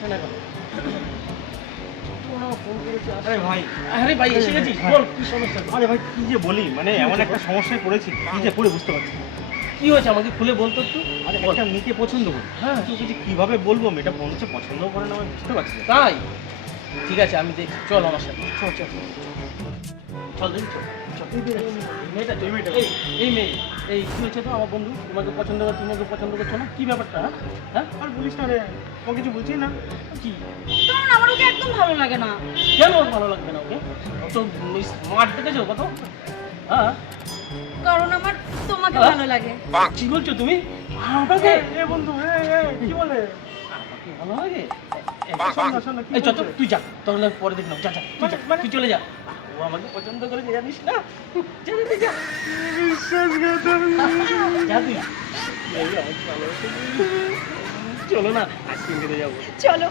আসছে না কেন? ফোন করেছে। আরে ভাই, আরে ভাই এসে গেছিস? বল কি সমস্যা? আরে ভাই কি যে বলি, মানে এমন একটা সমস্যায় পড়েছি, কি যে করে বুঝতে পারছি না। কি হয়েছে আমাকে খুলে বলতো একটু? আরে একটা মেয়েকে পছন্দ করি, হ্যাঁ। তোকে যে কিভাবে বলবো, মেয়েটা মনে হচ্ছে পছন্দও করে না, আমি বুঝতে পারছি না। তাই? ঠিক আছে আমি দেখছি, চল আমার সাথে। চল চল চল দেখি চল। চল। মেয়েটা এই মেয়েটা। এই মেয়ে, এই কি হয়েছে তো আমার বন্ধু তোমাকে পছন্দ করে, তুমি ওকে পছন্দ করছো না, কি ব্যাপারটা? হ্যাঁ হ্যাঁ আর বলিস না রে, ও কিছু বলছি না। কি? কারণ আমার ওকে একদম ভালো লাগে না। কেন ওর ভালো লাগবে না ওকে? ও তো স্মার্ট দেখেছো কত? হ্যাঁ কারণ আমার তোমাকে হ্যাঁ? ভালো লাগে। কি বলছো তুমি? আমাকে এ বন্ধু, কি বলে? আমাকে ভালো লাগে? শোন না, শোন না, কি এই চল চল, বলছে? তুই যা, তাহলে পরে দেখলাম, যা যা তুই যা, মানে- তুই চলে যা। ও আমাকে পছন্দ করেছে জানিস না? যা যা, তুই যা। বিশ্বাসঘাতক। যা তুই। এই আমাকে ভালোবাসে। চলো না আইসক্রিম খেতে যাবো। চলো।